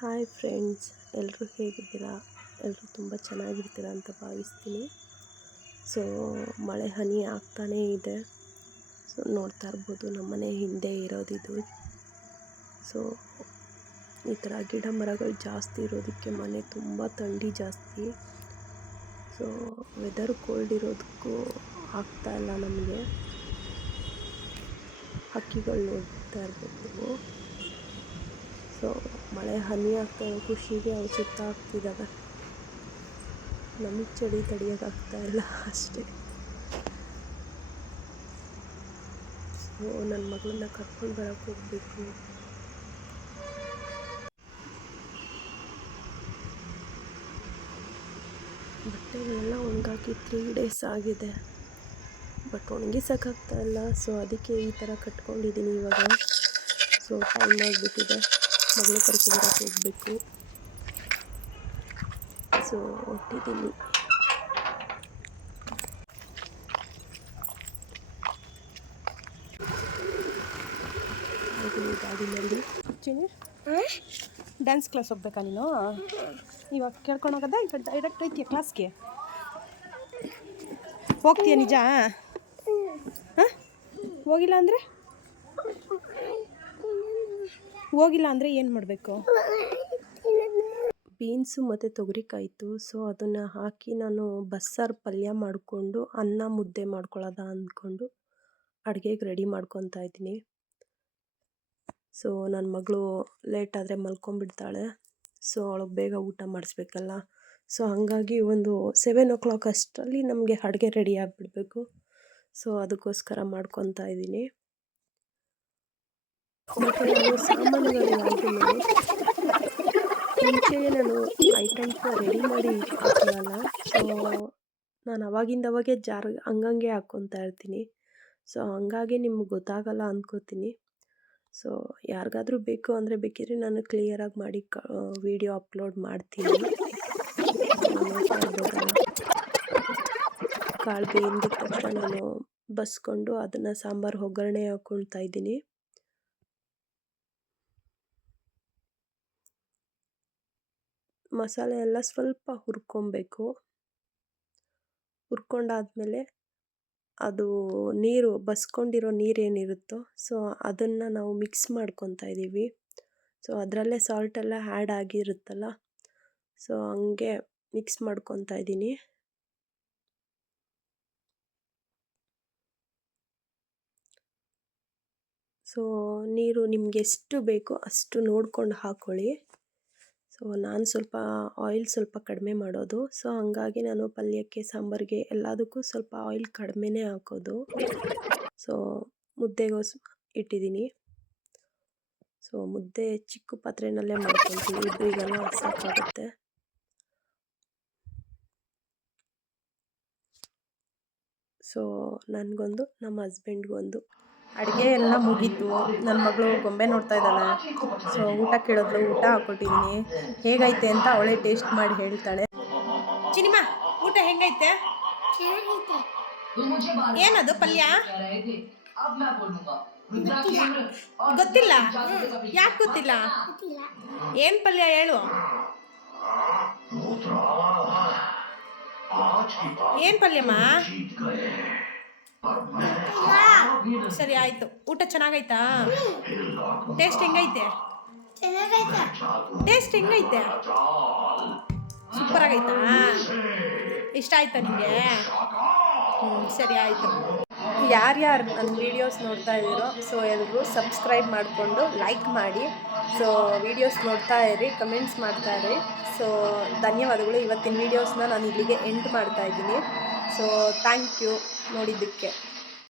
Hi friends, ಎಲ್ಲರೂ ಹೇಗಿದ್ದೀರಾ? ಎಲ್ಲರೂ ತುಂಬ ಚೆನ್ನಾಗಿರ್ತೀರಾ ಅಂತ ಭಾವಿಸ್ತೀನಿ. ಸೊ ಮಳೆ ಹನಿ ಆಗ್ತಾನೇ ಇದೆ. ಸೊ ನೋಡ್ತಾ ಇರ್ಬೋದು, ನಮ್ಮನೆ ಹಿಂದೆ ಇರೋದಿದು. ಸೊ ಈ ಥರ ಗಿಡ ಮರಗಳು ಜಾಸ್ತಿ ಇರೋದಕ್ಕೆ ಮನೆ ತುಂಬ ಥಂಡಿ ಜಾಸ್ತಿ. ಸೊ ವೆದರ್ ಕೋಲ್ಡ್ ಇರೋದಕ್ಕೂ ಆಗ್ತಾಯಿಲ್ಲ ನಮಗೆ. ಹಕ್ಕಿಗಳು ನೋಡ್ತಾ ಇರ್ಬೋದು ನೀವು. ಸೊ ಮಳೆ ಹನಿ ಆಗ್ತಾ ಇರೋ ಖುಷಿಗೆ ಅವು ಸುತ್ತಾಗ್ತಿದ್ದಾವೆ. ನಮಗೆ ಚಳಿ ತಡೆಯೋಕ್ಕಾಗ್ತಾ ಇಲ್ಲ ಅಷ್ಟೇ. ಸೊ ನನ್ನ ಮಗಳನ್ನ ಕರ್ಕೊಂಡು ಬರೋಕ್ಕೆ ಹೋಗಬೇಕು. ಬಟ್ಟೆಗಳೆಲ್ಲ ಒಣಗಾಕಿ 3 days ಆಗಿದೆ, ಬಟ್ ಒಣಗಿಸೋಕ್ಕಾಗ್ತಾ ಇಲ್ಲ. ಸೊ ಅದಕ್ಕೆ ಈ ಥರ ಕಟ್ಕೊಂಡಿದ್ದೀನಿ ಇವಾಗ. ಸೊ ಟೈಮ್ ಆಗಿಬಿಟ್ಟಿದೆ, ಮಗಳು ಕರ್ಕೊಂಡ್ಬರಕ್ಕೆ ಹೋಗಬೇಕು. ಸೊ ಹೊಟ್ಟಿದ್ದೀನಿ. ಗಾಡಿನಲ್ಲಿ ಡ್ಯಾನ್ಸ್ ಕ್ಲಾಸ್ ಹೋಗ್ಬೇಕಾ ನೀನು? ಇವಾಗ ಕೇಳ್ಕೊಂಡು ಹೋಗೋದ ಈ ಕಡೆ ಡೈರೆಕ್ಟ್ ಐತಿಯ ಕ್ಲಾಸ್ಗೆ? ಹೋಗ್ತೀಯ ನಿಜ? ಹಾಂ, ಹೋಗಿಲ್ಲ ಅಂದರೆ ಏನು ಮಾಡಬೇಕು? ಬೀನ್ಸು ಮತ್ತು ತೊಗರಿಕಾಯಿತು. ಸೊ ಅದನ್ನು ಹಾಕಿ ನಾನು ಬಸ್ಸಾರು ಪಲ್ಯ ಮಾಡಿಕೊಂಡು ಅನ್ನ ಮುದ್ದೆ ಮಾಡ್ಕೊಳ್ಳೋದ ಅಂದ್ಕೊಂಡು ಅಡುಗೆಗೆ ರೆಡಿ ಮಾಡ್ಕೊತಾ ಇದ್ದೀನಿ. ಸೊ ನನ್ನ ಮಗಳು ಲೇಟಾದರೆ ಮಲ್ಕೊಂಡ್ಬಿಡ್ತಾಳೆ. ಸೊ ಅವಳಿಗೆ ಬೇಗ ಊಟ ಮಾಡಿಸ್ಬೇಕಲ್ಲ. ಸೊ ಹಾಗಾಗಿ ಒಂದು 7 o'clock ಅಷ್ಟರಲ್ಲಿ ನಮಗೆ ಅಡುಗೆ ರೆಡಿ ಆಗಿಬಿಡ್ಬೇಕು. ಸೊ ಅದಕ್ಕೋಸ್ಕರ ಮಾಡ್ಕೊತಾ ಇದ್ದೀನಿ. ಮತ್ತು ನಾನು ಸಾಮಾನುಗಳು ಯಾವುದೂ ಮುಂಚೆಯೇ ನಾನು ಐಟಮ್ಸ್ನ ರೆಡಿ ಮಾಡಿ ಹಾಕೊಳ್ಳಲ್ಲ. ಸೊ ನಾನು ಅವಾಗೆ ಹಂಗಂಗೆ ಹಾಕ್ಕೊತಾ ಇರ್ತೀನಿ. ಸೊ ಹಂಗಾಗಿ ನಿಮ್ಗೆ ಗೊತ್ತಾಗಲ್ಲ ಅಂದ್ಕೋತೀನಿ. ಸೊ ಯಾರಿಗಾದ್ರೂ ಬೇಕು ಅಂದರೆ ಬೇಕಿದ್ರೆ ನಾನು ಕ್ಲಿಯರಾಗಿ ಮಾಡಿ ವಿಡಿಯೋ ಅಪ್ಲೋಡ್ ಮಾಡ್ತೀನಿ. ಕಾಳು ಬೇಯ್ದ ತಕ್ಷಣ ನಾನು ಬಸ್ಕೊಂಡು ಅದನ್ನು ಸಾಂಬಾರು ಒಗ್ಗರಣೆ ಹಾಕ್ಕೊಳ್ತಾ ಇದ್ದೀನಿ. ಮಸಾಲೆ ಎಲ್ಲ ಸ್ವಲ್ಪ ಹುರ್ಕೊಬೇಕು. ಹುರ್ಕೊಂಡಾದ್ಮೇಲೆ ಅದು ನೀರು ಬಸ್ಕೊಂಡಿರೋ ನೀರೇನಿರುತ್ತೋ ಸೊ ಅದನ್ನು ನಾವು ಮಿಕ್ಸ್ ಮಾಡ್ಕೊತಾ ಇದ್ದೀವಿ. ಸೊ ಅದರಲ್ಲೇ ಸಾಲ್ಟೆಲ್ಲ ಆ್ಯಡ್ ಆಗಿರುತ್ತಲ್ಲ, ಸೊ ಹಂಗೆ ಮಿಕ್ಸ್ ಮಾಡ್ಕೊತಾ ಇದ್ದೀನಿ. ಸೊ ನೀರು ನಿಮ್ಗೆ ಎಷ್ಟು ಬೇಕೋ ಅಷ್ಟು ನೋಡ್ಕೊಂಡು ಹಾಕ್ಕೊಳ್ಳಿ. ಸೊ ನಾನು ಸ್ವಲ್ಪ ಆಯಿಲ್ ಸ್ವಲ್ಪ ಕಡಿಮೆ ಮಾಡೋದು. ಸೊ ಹಂಗಾಗಿ ನಾನು ಪಲ್ಯಕ್ಕೆ, ಸಾಂಬಾರಿಗೆ ಎಲ್ಲದಕ್ಕೂ ಸ್ವಲ್ಪ ಆಯಿಲ್ ಕಡಿಮೆನೇ ಹಾಕೋದು. ಸೊ ಇಟ್ಟಿದ್ದೀನಿ. ಸೊ ಮುದ್ದೆ ಚಿಕ್ಕ ಪಾತ್ರೆಯಲ್ಲೇ ಮಾಡ್ಕೊತೀವಿ, ಇಬ್ಬರಿಗೆಲ್ಲ ಸಾಕಾಗುತ್ತೆ. ಸೊ ನನಗೊಂದು, ನಮ್ಮ ಹಸ್ಬೆಂಡ್ಗೊಂದು. ಅಡುಗೆ ಎಲ್ಲ ಮುಗೀತು. ನನ್ನ ಮಗಳು ಗೊಂಬೆ ನೋಡ್ತಾ ಇದ್ದಾಳೆ. ಸೊ ಊಟ ಕೇಳಿದ್ಲು, ಊಟ ಹಾಕ್ಕೊಟ್ಟಿದ್ದೀನಿ. ಹೇಗೈತೆ ಅಂತ ಅವಳೇ ಟೇಸ್ಟ್ ಮಾಡಿ ಹೇಳ್ತಾಳೆ. ಚಿನಿಮಾ, ಊಟ ಹೆಂಗೈತೆ? ಏನದು ಪಲ್ಯ? ಗೊತ್ತಿಲ್ಲ? ಯಾಕೆ ಗೊತ್ತಿಲ್ಲ? ಏನು ಪಲ್ಯ ಹೇಳು? ಏನು ಪಲ್ಯಮ್ಮ? ಸರಿ ಆಯಿತು. ಊಟ ಚೆನ್ನಾಗೈತಾ? ಟೇಸ್ಟ್ ಹೆಂಗೈತೆ? ಸೂಪರ್ ಆಗೈತಾ? ಇಷ್ಟ ಆಯ್ತಾ ನಿಮಗೆ? ಸರಿ ಆಯಿತು. ಯಾರ್ಯಾರು ನನ್ನ ವೀಡಿಯೋಸ್ ನೋಡ್ತಾ ಇದ್ದೀರೋ ಸೊ ಎಲ್ಲರೂ ಸಬ್ಸ್ಕ್ರೈಬ್ ಮಾಡಿಕೊಂಡು ಲೈಕ್ ಮಾಡಿ. ಸೊ ವೀಡಿಯೋಸ್ ನೋಡ್ತಾ ಇರಿ, ಕಮೆಂಟ್ಸ್ ಮಾಡ್ತಾ ಇರಿ. ಸೊ ಧನ್ಯವಾದಗಳು. ಇವತ್ತಿನ ವೀಡಿಯೋಸ್ನ ನಾನು ಇಲ್ಲಿಗೆ ಎಂಡ್ ಮಾಡ್ತಾ ಇದ್ದೀನಿ. ಸೊ ಥ್ಯಾಂಕ್ ಯು ನೋಡಿದ್ದಕ್ಕೆ.